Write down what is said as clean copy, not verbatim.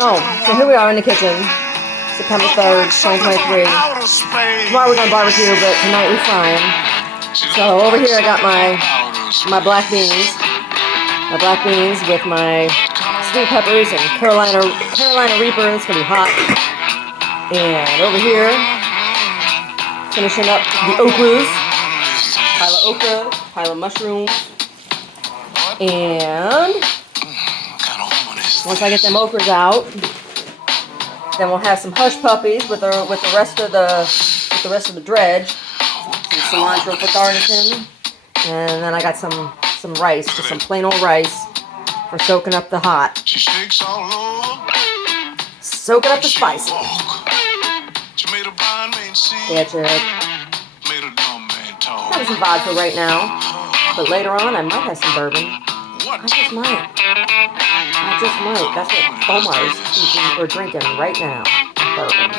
Oh, so here we are in the kitchen, September 3rd, 2023. Tomorrow we're going to barbecue, but tonight we're frying. So over here I got my black beans. My black beans with my sweet peppers and Carolina Reaper. It's going to be hot. And over here, finishing up the okras. Pile of okra, pile of mushrooms. And once I get them okras out, then we'll have some hush puppies with the rest of the dredge, some cilantro for garnishing, and then I got some rice, just some plain old rice for soaking up the hot, soaking up the spices. That's it. Have some vodka right now, but later on I might have some bourbon. I just might. That's what Omar's eating or drinking right now. Bourbon.